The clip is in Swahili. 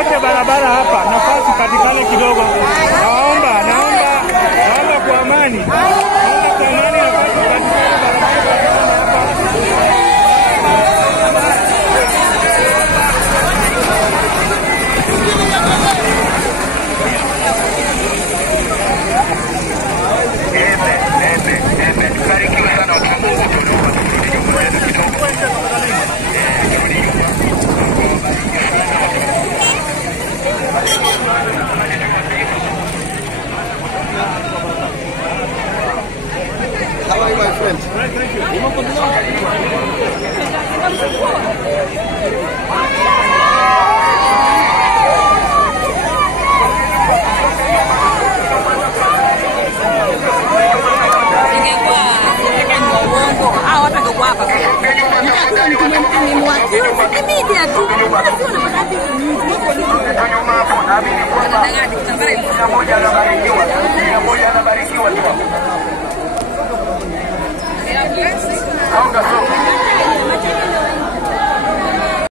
wakate barabara hapa, nafasi patikane kidogo. Naomba kwa amani. Naomba kwa amani nafasi patikane barabara hapa. Barikiwe sana watu wa Mungu, tunaomba turudi nyuma kidogo. How are you, my friend? Thank you. Songa.